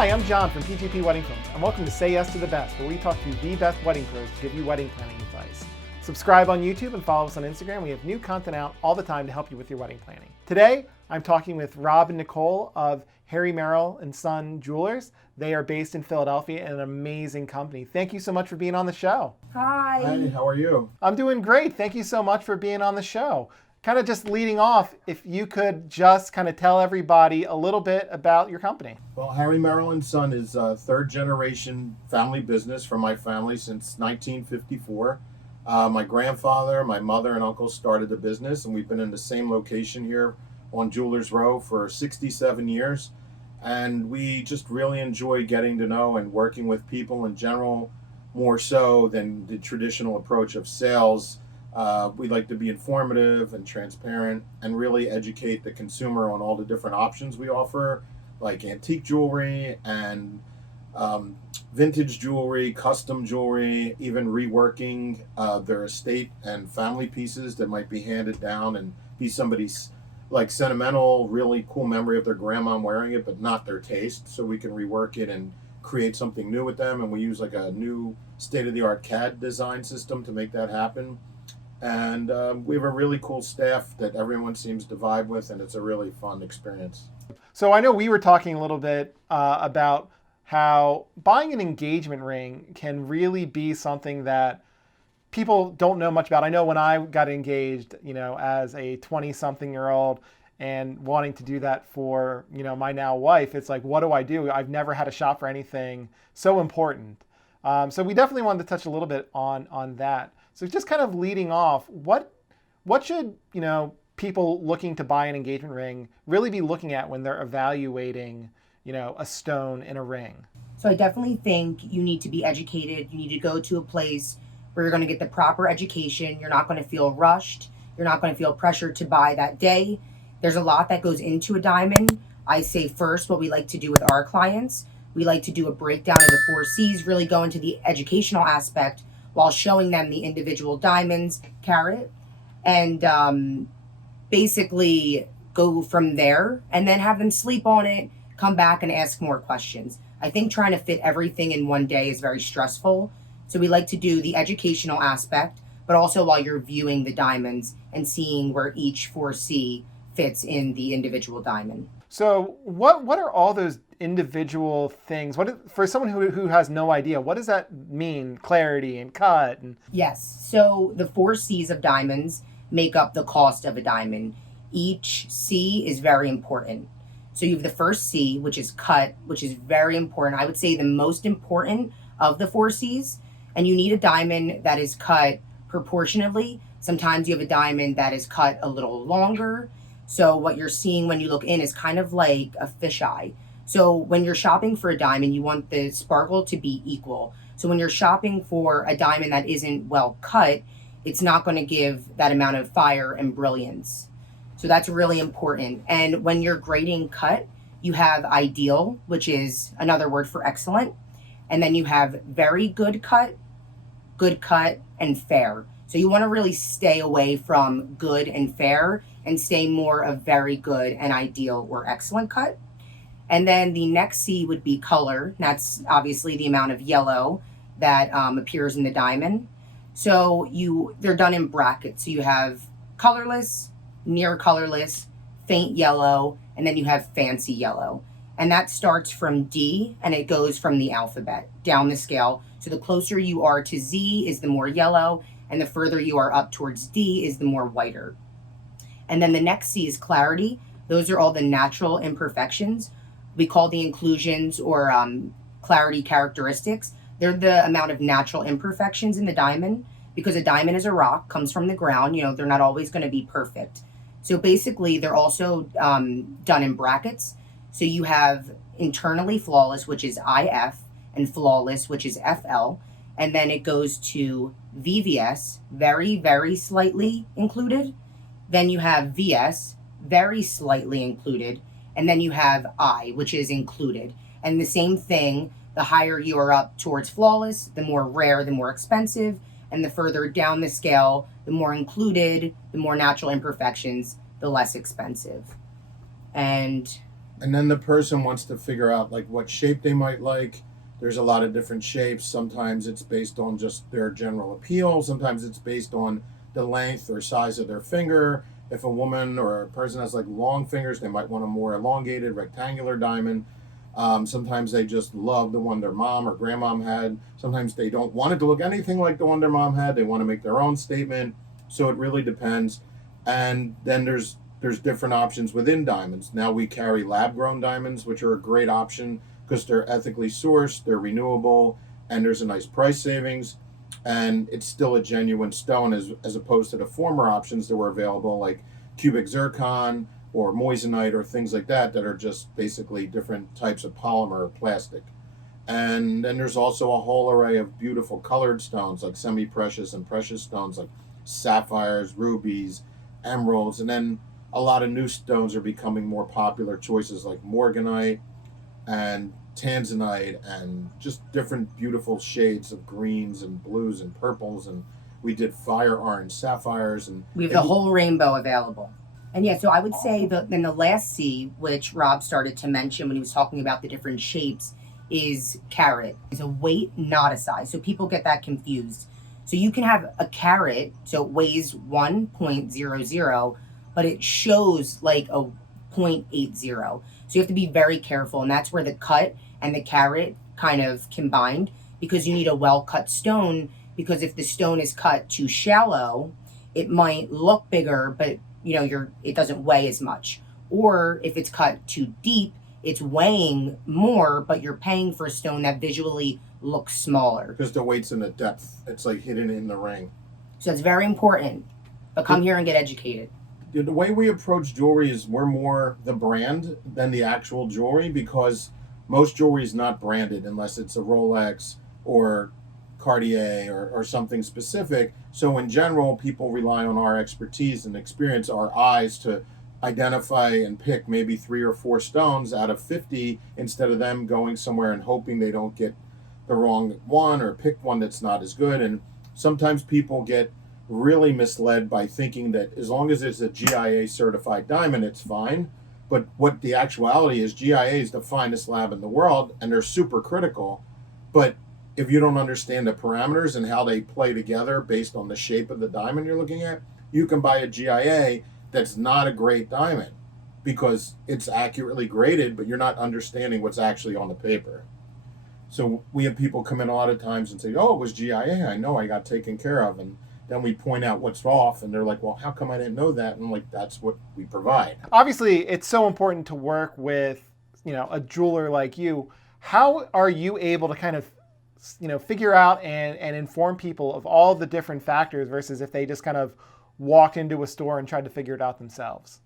Hi, I'm John from PGP Wedding Films, and welcome to Say Yes to the Best, where we talk to the best wedding pros to give you wedding planning advice. Subscribe on YouTube and follow us on Instagram. We have new content out all the time to help you with your wedding planning. Today, I'm talking with Rob and Nicole of Merrill Son Jewelers. They are based in Philadelphia and an amazing company. Thank you so much for being on the show. Hi. Hey, how are you? I'm doing great. Thank you so much for being on the show. Kind of just leading off, if you could just kind of tell everybody a little bit about your company. Well, Merril Son is a third generation family business from my family since 1954. My grandfather, my mother, and uncle started the business, and we've been in the same location here on Jewelers Row for 67 years. And we just really enjoy getting to know and working with people in general, more so than the traditional approach of sales. We like to be informative and transparent and really educate the consumer on all the different options we offer, like antique jewelry and vintage jewelry, custom jewelry, even reworking their estate and family pieces that might be handed down and be somebody's like sentimental, really cool memory of their grandma wearing it, but not their taste. So we can rework it and create something new with them. And we use like a new state-of-the-art CAD design system to make that happen. And we have a really cool staff that everyone seems to vibe with, and it's a really fun experience. So I know we were talking a little bit about how buying an engagement ring can really be something that people don't know much about. I know when I got engaged, as a 20-something-year-old and wanting to do that for, my now wife, it's like, what do I do? I've never had to shop for anything so important. So we definitely wanted to touch a little bit on that. So just kind of leading off, what should, people looking to buy an engagement ring really be looking at when they're evaluating, a stone in a ring? So I definitely think you need to be educated. You need to go to a place where you're going to get the proper education. You're not going to feel rushed. You're not going to feel pressured to buy that day. There's a lot that goes into a diamond. I say first, what we like to do with our clients, we like to do a breakdown of the 4 C's, really go into the educational aspect while showing them the individual diamonds, carat, and basically go from there and then have them sleep on it, come back and ask more questions. I think trying to fit everything in one day is very stressful. So we like to do the educational aspect, but also while you're viewing the diamonds and seeing where each 4C fits in the individual diamond. So what are all those individual things? For someone who has no idea, what does that mean? Clarity and cut? Yes. So the 4 C's of diamonds make up the cost of a diamond. Each C is very important. So you have the first C, which is cut, which is very important. I would say the most important of the 4 C's. And you need a diamond that is cut proportionately. Sometimes you have a diamond that is cut a little longer. So what you're seeing when you look in is kind of like a fisheye. So when you're shopping for a diamond, you want the sparkle to be equal. So when you're shopping for a diamond that isn't well cut, it's not going to give that amount of fire and brilliance. So that's really important. And when you're grading cut, you have ideal, which is another word for excellent. And then you have very good cut, and fair. So you want to really stay away from good and fair and stay more of very good and ideal or excellent cut. And then the next C would be color. That's obviously the amount of yellow that appears in the diamond. So they're done in brackets. So you have colorless, near colorless, faint yellow, and then you have fancy yellow. And that starts from D and it goes from the alphabet down the scale. So the closer you are to Z is the more yellow, and the further you are up towards D is the more whiter. And then the next C is clarity. Those are all the natural imperfections. We call the inclusions or clarity characteristics. They're the amount of natural imperfections in the diamond, because a diamond is a rock, comes from the ground. They're not always going to be perfect. So basically, they're also done in brackets. So you have internally flawless, which is IF, and flawless, which is FL. And then it goes to VVS, very, very slightly included. Then you have VS, very slightly included. And then you have I, which is included. And the same thing, the higher you are up towards flawless, the more rare, the more expensive. And the further down the scale, the more included, the more natural imperfections, the less expensive. And And then the person wants to figure out like what shape they might like. There's a lot of different shapes. Sometimes it's based on just their general appeal. Sometimes it's based on the length or size of their finger. If a woman or a person has like long fingers, they might want a more elongated rectangular diamond. Sometimes they just love the one their mom or grandmom had. Sometimes they don't want it to look anything like the one their mom had. They want to make their own statement. So it really depends. And then there's different options within diamonds. Now we carry lab grown diamonds, which are a great option because they're ethically sourced, they're renewable, and there's a nice price savings. And it's still a genuine stone as opposed to the former options that were available, like cubic zircon or moissanite or things like that, that are just basically different types of polymer or plastic. And then there's also a whole array of beautiful colored stones like semi-precious and precious stones like sapphires, rubies, emeralds, and then a lot of new stones are becoming more popular choices like morganite and tanzanite and just different beautiful shades of greens and blues and purples, and we did fire orange sapphires and We have the whole rainbow available. And yeah, so I would say that in the last C, which Rob started to mention when he was talking about the different shapes, is carat. It's a weight, not a size. So people get that confused. So you can have a carat, so it weighs 1.00, but it shows like a 0.80. So you have to be very careful. And that's where the cut and the carat kind of combined, because you need a well cut stone, because if the stone is cut too shallow, it might look bigger, but it doesn't weigh as much. Or if it's cut too deep, it's weighing more, but you're paying for a stone that visually looks smaller. because the weight's in the depth, it's like hidden in the ring. So it's very important. But come here and get educated. The way we approach jewelry is we're more the brand than the actual jewelry, because most jewelry is not branded unless it's a Rolex or Cartier or something specific. So in general, people rely on our expertise and experience, our eyes, to identify and pick maybe 3 or 4 stones out of 50 instead of them going somewhere and hoping they don't get the wrong one or pick one that's not as good. And sometimes people get really misled by thinking that as long as it's a GIA certified diamond, it's fine. But what the actuality is, GIA is the finest lab in the world and they're super critical. But if you don't understand the parameters and how they play together based on the shape of the diamond you're looking at, you can buy a GIA that's not a great diamond because it's accurately graded, but you're not understanding what's actually on the paper. So we have people come in a lot of times and say, oh, it was GIA. I know, I got taken care of. And then we point out what's off, and they're like, well, how come I didn't know that? And I'm like, that's what we provide. Obviously, it's so important to work with, a jeweler like you. How are you able to kind of, figure out and inform people of all the different factors versus if they just kind of walked into a store and tried to figure it out themselves?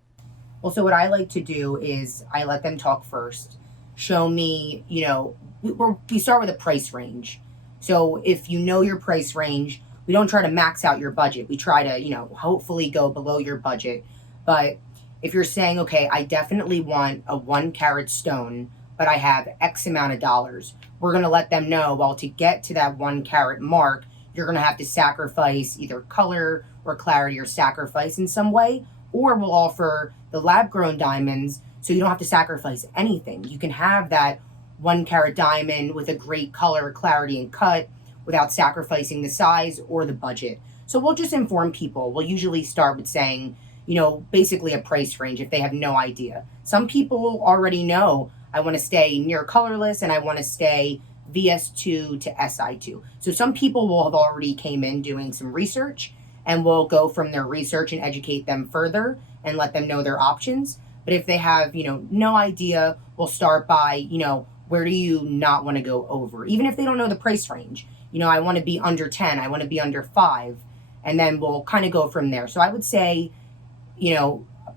Well, so what I like to do is I let them talk first. Show me, we start with a price range. So if you know your price range, we don't try to max out your budget. We try to, hopefully go below your budget. But if you're saying, okay, I definitely want a 1 carat stone, but I have X amount of dollars, we're going to let them know, well, to get to that 1 carat mark, you're going to have to sacrifice either color or clarity or sacrifice in some way. Or we'll offer the lab grown diamonds so you don't have to sacrifice anything. You can have that 1 carat diamond with a great color, clarity, and cut without sacrificing the size or the budget. So we'll just inform people. We'll usually start with saying, basically a price range if they have no idea. Some people already know, I want to stay near colorless and I want to stay VS2 to SI2. So some people will have already came in doing some research, and we'll go from their research and educate them further and let them know their options. But if they have, no idea, we'll start by, where do you not want to go over? Even if they don't know the price range. I want to be under 10, I want to be under 5, and then we'll kind of go from there. So I would say,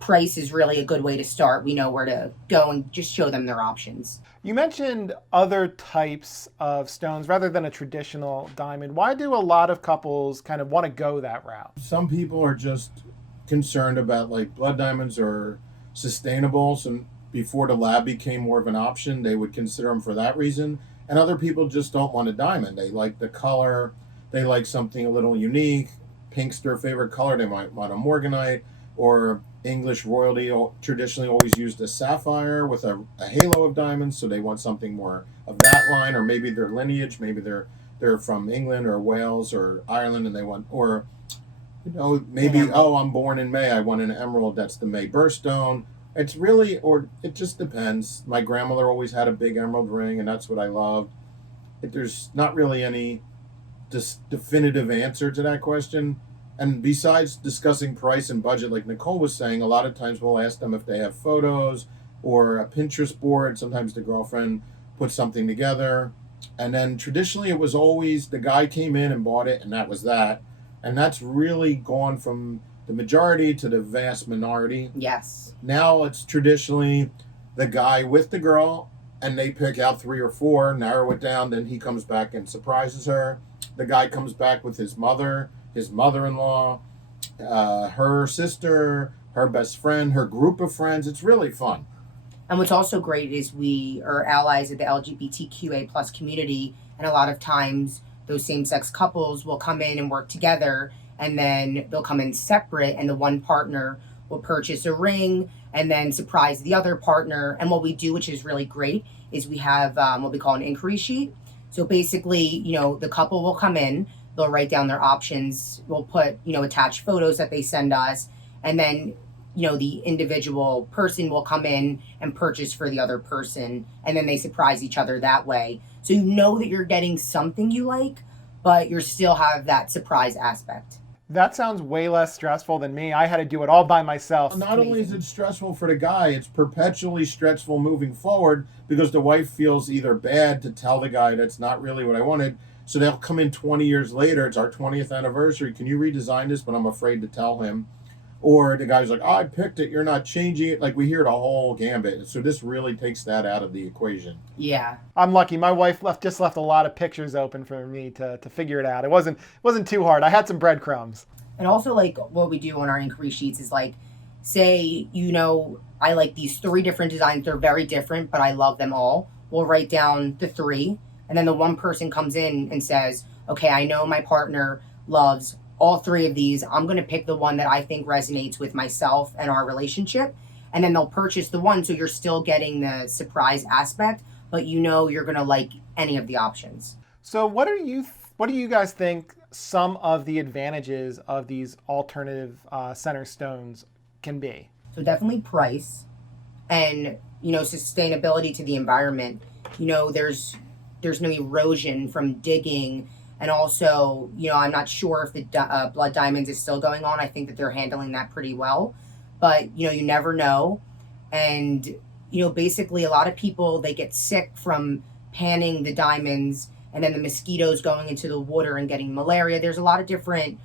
price is really a good way to start. We know where to go and just show them their options. You mentioned other types of stones rather than a traditional diamond. Why do a lot of couples kind of want to go that route? Some people are just concerned about like blood diamonds or sustainables, and before the lab became more of an option, they would consider them for that reason. And other people just don't want a diamond. They like the color. They like something a little unique. Pink's their favorite color. They might want a morganite. Or English royalty traditionally always used a sapphire with a halo of diamonds, so they want something more of that line, or maybe their lineage, maybe they're from England or Wales or Ireland, and they want, or maybe, oh, I'm born in May, I want an emerald that's the May birthstone. It's really, or it just depends. My grandmother always had a big emerald ring, and that's what I loved. There's not really any definitive answer to that question. And besides discussing price and budget, like Nicole was saying, a lot of times we'll ask them if they have photos or a Pinterest board. Sometimes the girlfriend puts something together. And then traditionally it was always the guy came in and bought it, and that was that. And that's really gone from the majority to the vast minority. Yes. Now it's traditionally the guy with the girl, and they pick out 3 or 4, narrow it down, then he comes back and surprises her. The guy comes back with his mother, his mother-in-law, her sister, her best friend, her group of friends. It's really fun. And what's also great is we are allies of the LGBTQA plus community, and a lot of times those same-sex couples will come in and work together, and then they'll come in separate, and the one partner will purchase a ring and then surprise the other partner. And what we do, which is really great, is we have what we call an inquiry sheet. So basically, the couple will come in, they'll write down their options, we'll put, attached photos that they send us, and then the individual person will come in and purchase for the other person, and then they surprise each other that way. So that you're getting something you like, but you still have that surprise aspect. That sounds way less stressful than me. I had to do it all by myself. Not only is it stressful for the guy, it's perpetually stressful moving forward, because the wife feels either bad to tell the guy that's not really what I wanted. So they'll come in 20 years later. It's our 20th anniversary. Can you redesign this? But I'm afraid to tell him. Or the guy's like, oh, I picked it, you're not changing it. Like, we hear the whole gambit. So this really takes that out of the equation. Yeah. I'm lucky. My wife just left a lot of pictures open for me to figure it out. It wasn't too hard. I had some breadcrumbs. And also, like, what we do on our inquiry sheets is, like, say, I like these 3 different designs. They're very different, but I love them all. We'll write down the 3. And then the one person comes in and says, okay, I know my partner loves all 3 of these. I'm going to pick the one that I think resonates with myself and our relationship. And then they'll purchase the one. So you're still getting the surprise aspect, but you're going to like any of the options. So what do you guys think some of the advantages of these alternative center stones can be? So definitely price and, sustainability to the environment. There's no erosion from digging. And also, I'm not sure if the blood diamonds is still going on. I think that they're handling that pretty well. But, you never know. And, basically a lot of people, they get sick from panning the diamonds, and then the mosquitoes going into the water and getting malaria. There's a lot of different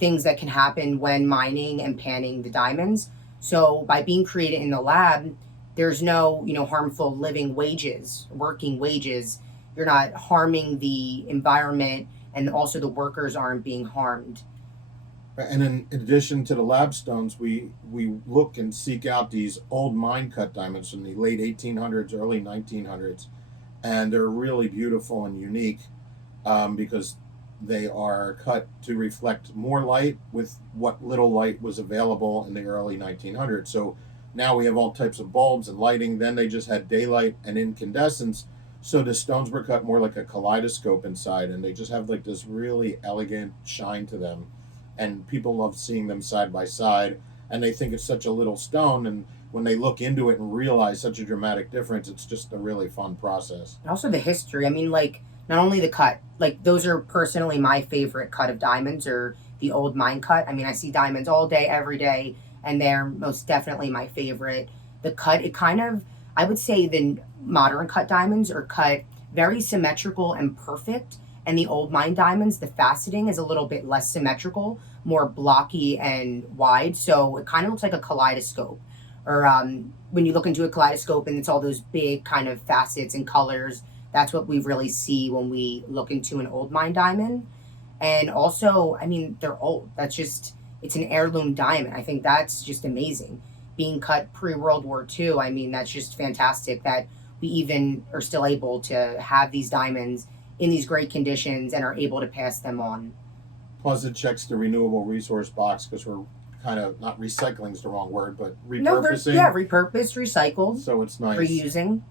things that can happen when mining and panning the diamonds. So by being created in the lab, there's no, harmful working wages. You're not harming the environment, and also the workers aren't being harmed. And in addition to the lab stones, we look and seek out these old mine cut diamonds from the late 1800s, early 1900s, and they're really beautiful and unique because they are cut to reflect more light with what little light was available in the early 1900s. So now we have all types of bulbs and lighting. Then they just had daylight and incandescence. So the stones were cut more like a kaleidoscope inside, and they just have like this really elegant shine to them. And people love seeing them side by side, and they think it's such a little stone. And when they look into it and realize such a dramatic difference, it's just a really fun process. And also the history. I mean, like, not only the cut, like, those are personally my favorite cut of diamonds, or the old mine cut. I mean, I see diamonds all day, every day, and they're most definitely my favorite. The cut, it kind of, I would say the modern cut diamonds are cut very symmetrical and perfect. And the old mine diamonds, the faceting is a little bit less symmetrical, more blocky and wide. So it kind of looks like a kaleidoscope. Or when you look into a kaleidoscope and it's all those big kind of facets and colors, that's what we really see when we look into an old mine diamond. And also, I mean, they're old. It's an heirloom diamond. I think that's just amazing. Being cut pre-World War II, I mean, that's just fantastic that we even are still able to have these diamonds in these great conditions and are able to pass them on. Plus, it checks the renewable resource box because we're kind of, not recycling is the wrong word, but No, repurposing. repurposed, recycled, So it's nice. reusing.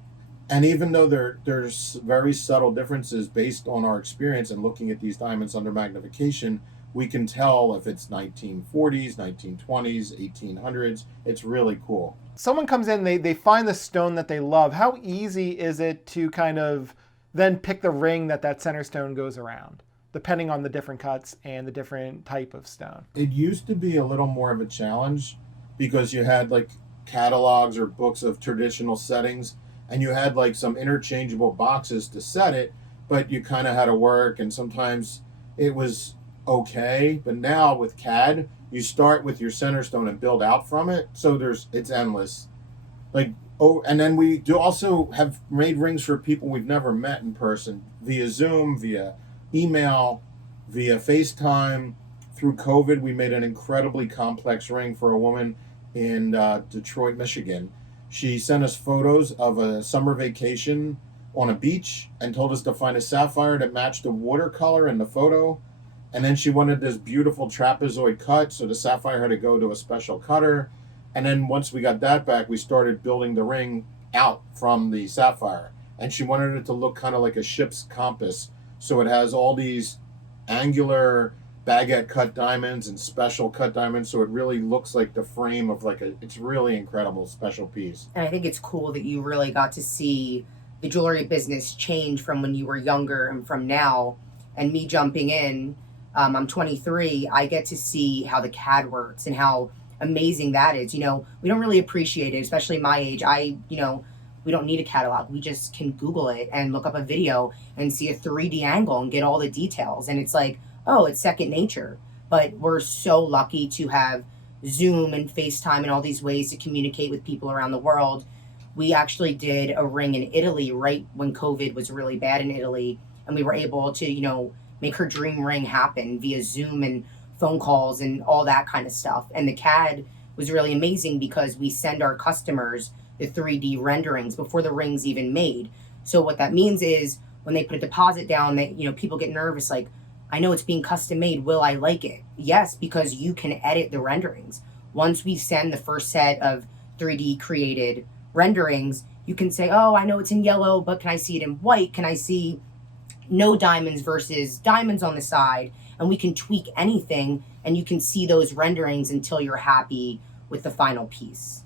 And even though there's very subtle differences based on our experience and looking at these diamonds under magnification, we can tell if it's 1940s, 1920s, 1800s. It's really cool. Someone comes in, they find the stone that they love. How easy is it to kind of then pick the ring that center stone goes around, depending on the different cuts and the different type of stone? It used to be a little more of a challenge because you had like catalogs or books of traditional settings, and you had like some interchangeable boxes to set it, but you kind of had to work, and sometimes it was okay. But now with CAD, you start with your center stone and build out from it, so it's endless. Like, oh, and then we do also have made rings for people we've never met in person via Zoom, via email, via FaceTime. Through COVID, we made an incredibly complex ring for a woman in Detroit, Michigan. She sent us photos of a summer vacation on a beach and told us to find a sapphire that matched the watercolor in the photo. And then she wanted this beautiful trapezoid cut, so the sapphire had to go to a special cutter. And then once we got that back, we started building the ring out from the sapphire. And she wanted it to look kind of like a ship's compass. So it has all these angular baguette cut diamonds and special cut diamonds, so it really looks like the frame of it's really incredible special piece. And I think it's cool that you really got to see the jewelry business change from when you were younger and from now. And me jumping in, I'm 23, I get to see how the CAD works and how amazing that is. We don't really appreciate it, especially my age. We don't need a catalog. We just can Google it and look up a video and see a 3D angle and get all the details. And it's like, oh, it's second nature. But we're so lucky to have Zoom and FaceTime and all these ways to communicate with people around the world. We actually did a ring in Italy right when COVID was really bad in Italy. And we were able to, make her dream ring happen via Zoom and phone calls and all that kind of stuff. And the CAD was really amazing because we send our customers the 3D renderings before the ring's even made. So what that means is when they put a deposit down, people get nervous, like, I know it's being custom made. Will I like it? Yes, because you can edit the renderings. Once we send the first set of 3D created renderings, you can say, oh, I know it's in yellow, but can I see it in white? Can I see no diamonds versus diamonds on the side? And we can tweak anything, and you can see those renderings until you're happy with the final piece.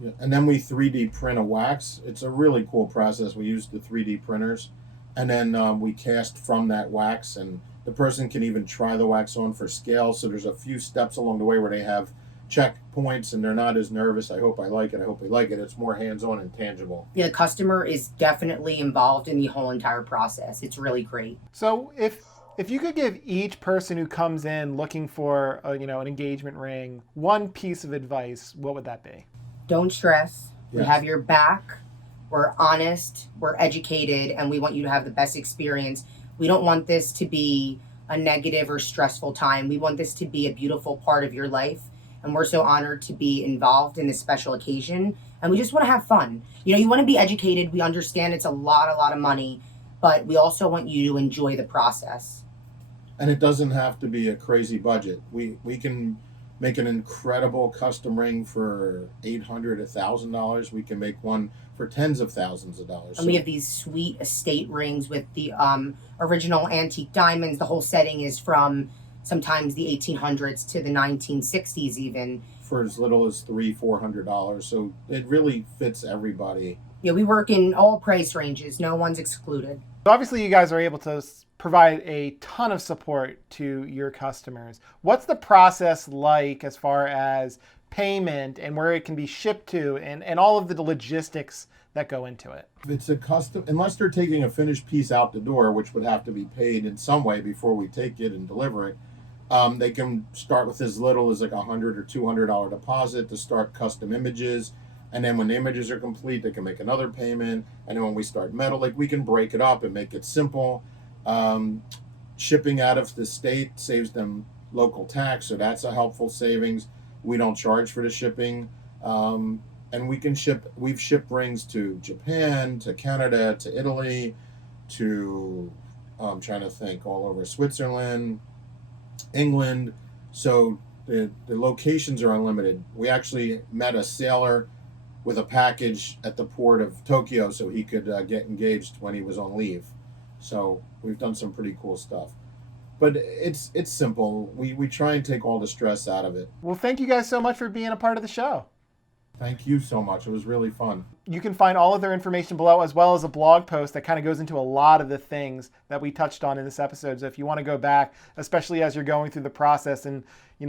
Yeah. And then we 3D print a wax. It's a really cool process. We use the 3D printers, and then we cast from that wax, and the person can even try the wax on for scale. So there's a few steps along the way where they have checkpoints and they're not as nervous. I hope I like it. I hope they like it. It's more hands-on and tangible. Yeah, the customer is definitely involved in the whole entire process. It's really great. So if you could give each person who comes in looking for an engagement ring one piece of advice, what would that be? Don't stress. Yes. We have your back. We're honest. We're educated, and we want you to have the best experience. We don't want this to be a negative or stressful time. We want this to be a beautiful part of your life. And we're so honored to be involved in this special occasion. And we just want to have fun. You want to be educated. We understand it's a lot of money, but we also want you to enjoy the process. And it doesn't have to be a crazy budget. We can make an incredible custom ring for $800, $1,000. We can make one for tens of thousands of dollars. And we have these sweet estate rings with the original antique diamonds. The whole setting is from sometimes the 1800s to the 1960s even. For as little as $300-$400. So it really fits everybody. Yeah, we work in all price ranges. No one's excluded. So obviously you guys are able to provide a ton of support to your customers. What's the process like as far as payment and where it can be shipped to and all of the logistics that go into it? If it's a custom, unless they're taking a finished piece out the door, which would have to be paid in some way before we take it and deliver it, they can start with as little as like $100 or $200 deposit to start custom images. And then when the images are complete, they can make another payment. And then when we start metal, we can break it up and make it simple. Shipping out of the state saves them local tax, so that's a helpful savings. We don't charge for the shipping. And we can ship, we've shipped rings to Japan, to Canada, to Italy, to, I'm trying to think, all over Switzerland, England. So The locations are unlimited. We actually met a sailor with a package at the port of Tokyo so he could get engaged when he was on leave. So we've done some pretty cool stuff. But it's simple. We try and take all the stress out of it. Well, thank you guys so much for being a part of the show. Thank you so much. It was really fun. You can find all of their information below, as well as a blog post that kind of goes into a lot of the things that we touched on in this episode. So if you want to go back, especially as you're going through the process and you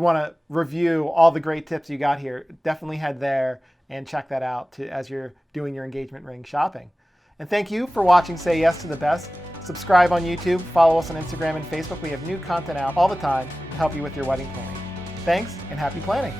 want to review all the great tips you got here, definitely head there and check that out as you're doing your engagement ring shopping. And thank you for watching Say Yes to the Best. Subscribe on YouTube, follow us on Instagram and Facebook. We have new content out all the time to help you with your wedding planning. Thanks and happy planning.